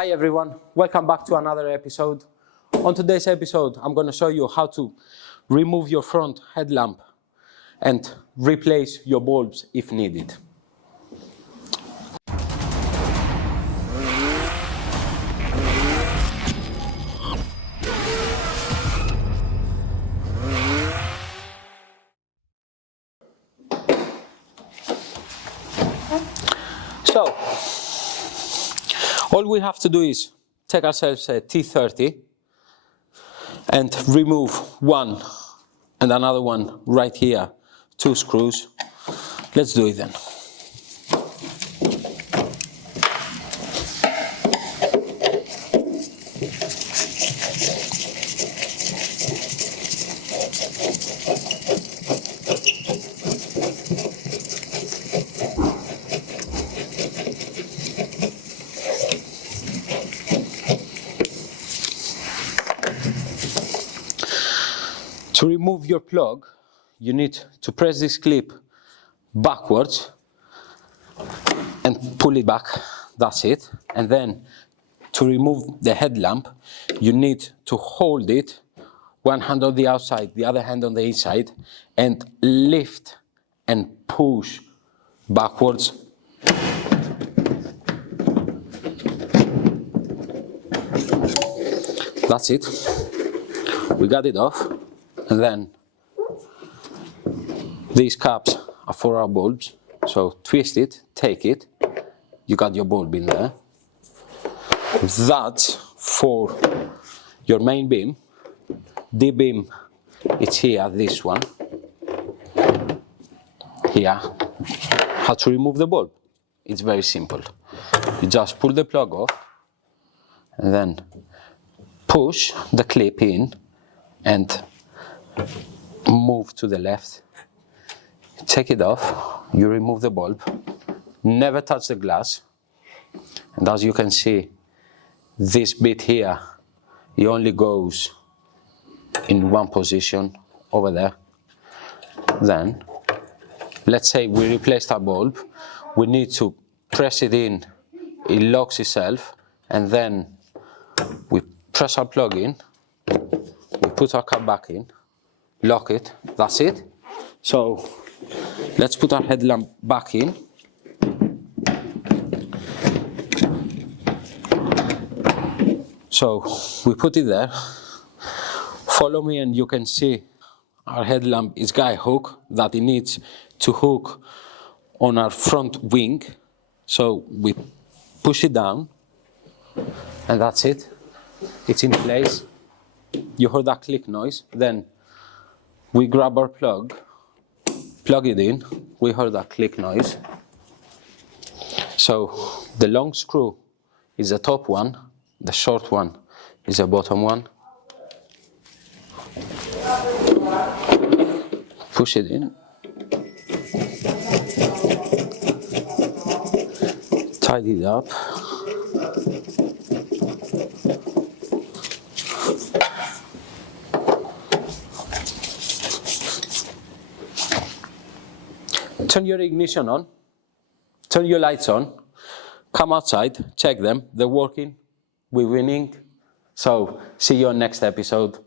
Hi everyone, welcome back to another episode. On today's episode, I'm going to show you how to remove your front headlamp and replace your bulbs if needed. So, all we have to do is take ourselves a T30 and remove one and another one right here, 2 screws. Let's do it then. To remove your plug, you need to press this clip backwards and pull it back, that's it. And then to remove the headlamp, you need to hold it, one hand on the outside, the other hand on the inside, and lift and push backwards. That's it. We got it off. And then these caps are for our bulbs, so twist it, take it, you got your bulb in there. That's for your main beam. The beam, it's here, this one. Here. How to remove the bulb? It's very simple. You just pull the plug off and then push the clip in and move to the left, take it off, you remove the bulb, never touch the glass, and as you can see, this bit here, it only goes in one position over there. Then, let's say we replaced our bulb, we need to press it in, it locks itself, and then we press our plug in, we put our cap back in, lock it, that's it. So let's put our headlamp back in. So we put it there. Follow me and you can see our headlamp is got a hook that it needs to hook on our front wing. So we push it down and that's it. It's in place. You heard that click noise. Then we grab our plug it in, we heard that click noise. So the long screw is the top one, the short one is the bottom one. Push it in. Tidy it up. Turn your ignition on, turn your lights on, come outside, check them, they're working, we're winning. So see you on next episode.